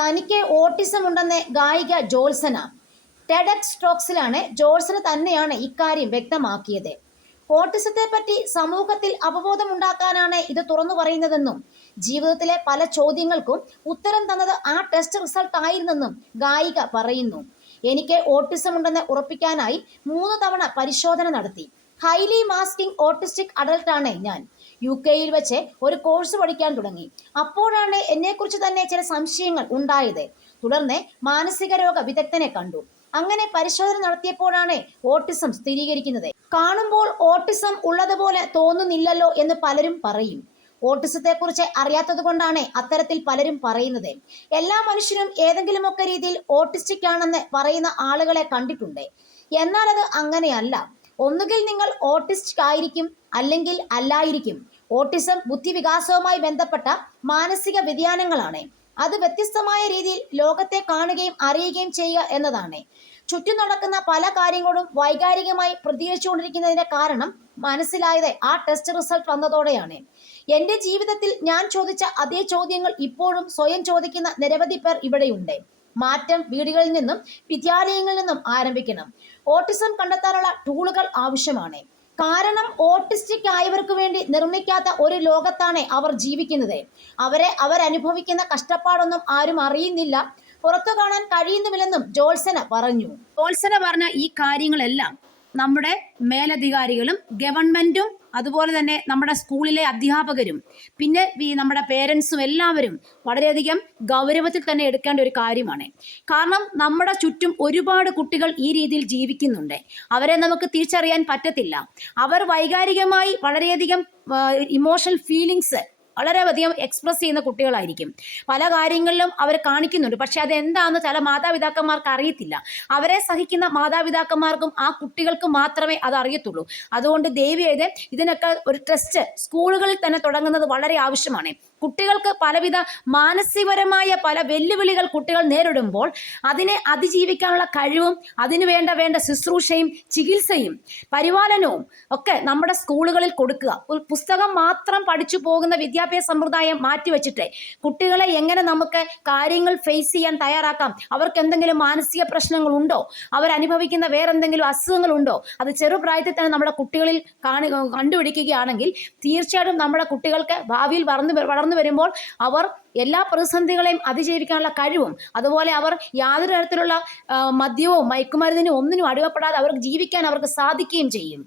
തനിക്ക് ഓട്ടിസം ഉണ്ടെന്ന് ഗായിക ജോത്സന. ടെഡെക്സ് ടോക്സിലാണ് ജോത്സന തന്നെയാണ് ഇക്കാര്യം വ്യക്തമാക്കിയത്. ഓട്ടിസത്തെ പറ്റി സമൂഹത്തിൽ അവബോധമുണ്ടാക്കാനാണ് ഇത് തുറന്നു പറയുന്നതെന്നും ജീവിതത്തിലെ പല ചോദ്യങ്ങൾക്കും ഉത്തരം തന്നത് ആ ടെസ്റ്റ് റിസൾട്ട് ആയിരുന്നെന്നും ഗായിക പറയുന്നു. എനിക്ക് ഓട്ടിസം ഉണ്ടെന്ന് ഉറപ്പിക്കാനായി 3 തവണ പരിശോധന നടത്തി. ഹൈലി മാസ്കിംഗ് ഓട്ടിസ്റ്റിക് അഡൽട്ടാണ് ഞാൻ. UK വെച്ച് ഒരു കോഴ്സ് പഠിക്കാൻ തുടങ്ങി. അപ്പോഴാണ് എന്നെക്കുറിച്ച് തന്നെ ചില സംശയങ്ങൾ ഉണ്ടായത്. തുടർന്ന് മാനസിക രോഗ വിദഗ്ധനെ കണ്ടു. അങ്ങനെ പരിശോധന നടത്തിയപ്പോഴാണ് ഓട്ടിസം സ്ഥിരീകരിക്കുന്നത്. കാണുമ്പോൾ ഓട്ടിസം ഉള്ളതുപോലെ തോന്നുന്നില്ലല്ലോ എന്ന് പലരും പറയും. ഓട്ടിസത്തെക്കുറിച്ച് അറിയാത്തത് കൊണ്ടാണ് അത്തരത്തിൽ പലരും പറയുന്നത്. എല്ലാ മനുഷ്യരും ഏതെങ്കിലുമൊക്കെ രീതിയിൽ ഓട്ടിസ്റ്റിക് ആണെന്ന് പറയുന്ന ആളുകളെ കണ്ടിട്ടുണ്ട്. എന്നാൽ അത് അങ്ങനെയല്ല. ഒന്നുകിൽ നിങ്ങൾ ഓട്ടിസ്റ്റിക് ആയിരിക്കും, അല്ലെങ്കിൽ അല്ലായിരിക്കും. ഓട്ടിസം ബുദ്ധിവികാസവുമായി ബന്ധപ്പെട്ട മാനസിക വ്യതിയാനങ്ങളാണ്. അത് വ്യത്യസ്തമായ രീതിയിൽ ലോകത്തെ കാണുകയും അറിയുകയും ചെയ്യുക എന്നതാണ്. ചുറ്റും നടക്കുന്ന പല കാര്യങ്ങളോടും വൈകാരികമായി പ്രതികരിച്ചുകൊണ്ടിരിക്കുന്നതിന്റെ കാരണം മനസ്സിലായത് ആ ടെസ്റ്റ് റിസൾട്ട് വന്നതോടെയാണ്. എന്റെ ജീവിതത്തിൽ ഞാൻ ചോദിച്ച അതേ ചോദ്യങ്ങൾ ഇപ്പോഴും സ്വയം ചോദിക്കുന്ന നിരവധി പേർ ഇവിടെയുണ്ട്. മാറ്റം വീടുകളിൽ നിന്നും വിദ്യാലയങ്ങളിൽ നിന്നും ആരംഭിക്കണം. ഓട്ടിസം കണ്ടെത്താനുള്ള ടൂളുകൾ ആവശ്യമാണ്. കാരണം ഓട്ടിസ്റ്റിക് ആയവർക്ക് വേണ്ടി നിർമ്മിക്കാത്ത ഒരു ലോകത്താണ് അവർ ജീവിക്കുന്നത്. അവരനുഭവിക്കുന്ന കഷ്ടപ്പാടൊന്നും ആരും അറിയുന്നില്ല, പുറത്തു കാണാൻ കഴിയുന്നുമില്ലെന്നും ജോത്സന പറഞ്ഞു. ജോത്സന പറഞ്ഞ ഈ കാര്യങ്ങളെല്ലാം നമ്മുടെ മേലധികാരികളും ഗവൺമെന്റും അതുപോലെ തന്നെ നമ്മുടെ സ്കൂളിലെ അധ്യാപകരും പിന്നെ നമ്മുടെ പേരൻസും എല്ലാവരും വളരെയധികം ഗൗരവത്തിൽ തന്നെ എടുക്കേണ്ട ഒരു കാര്യമാണ്. കാരണം നമ്മുടെ ചുറ്റും ഒരുപാട് കുട്ടികൾ ഈ രീതിയിൽ ജീവിക്കുന്നുണ്ട്. അവരെ നമുക്ക് തിരിച്ചറിയാൻ പറ്റത്തില്ല. അവർ വൈകാരികമായി വളരെയധികം ഇമോഷണൽ ഫീലിങ്സ് വളരെയധികം എക്സ്പ്രസ് ചെയ്യുന്ന കുട്ടികളായിരിക്കും. പല കാര്യങ്ങളിലും അവർ കാണിക്കുന്നുണ്ട്. പക്ഷെ അതെന്താണെന്ന് ചില മാതാപിതാക്കന്മാർക്ക് അറിയത്തില്ല. അവരെ സഹിക്കുന്ന മാതാപിതാക്കന്മാർക്കും ആ കുട്ടികൾക്കും മാത്രമേ അത് അറിയത്തുള്ളൂ. അതുകൊണ്ട് ദയവേത് ഇതിനൊക്കെ ഒരു ടെസ്റ്റ് സ്കൂളുകളിൽ തന്നെ തുടങ്ങുന്നത് വളരെ ആവശ്യമാണ്. കുട്ടികൾക്ക് പലവിധ മാനസികപരമായ പല വെല്ലുവിളികൾ കുട്ടികൾ നേരിടുമ്പോൾ അതിനെ അതിജീവിക്കാനുള്ള കഴിവും അതിനു വേണ്ട ശുശ്രൂഷയും ചികിത്സയും പരിപാലനവും ഒക്കെ നമ്മുടെ സ്കൂളുകളിൽ കൊടുക്കുക. ഒരു പുസ്തകം മാത്രം പഠിച്ചു പോകുന്ന വിദ്യാഭ്യാസ സമ്പ്രദായം മാറ്റിവെച്ചിട്ട് കുട്ടികളെ എങ്ങനെ നമുക്ക് കാര്യങ്ങൾ ഫേസ് ചെയ്യാൻ തയ്യാറാക്കാം, അവർക്ക് എന്തെങ്കിലും മാനസിക പ്രശ്നങ്ങളുണ്ടോ, അവരനുഭവിക്കുന്ന വേറെന്തെങ്കിലും അസുഖങ്ങളുണ്ടോ, അത് ചെറുപ്രായത്തിൽ തന്നെ നമ്മുടെ കുട്ടികളിൽ കണ്ടുപിടിക്കുകയാണെങ്കിൽ തീർച്ചയായിട്ടും നമ്മുടെ കുട്ടികൾക്ക് ഭാവിയിൽ വളർന്നു വരുമ്പോൾ അവർ എല്ലാ പ്രതിസന്ധികളെയും അതിജീവിക്കാനുള്ള കഴിവും അതുപോലെ അവർ യാതൊരു തരത്തിലുള്ള മദ്യവും മയക്കുമരുന്നിനും ഒന്നിനും അടിമപ്പെടാതെ അവർക്ക് ജീവിക്കാൻ അവർക്ക് സാധിക്കുകയും ചെയ്യും.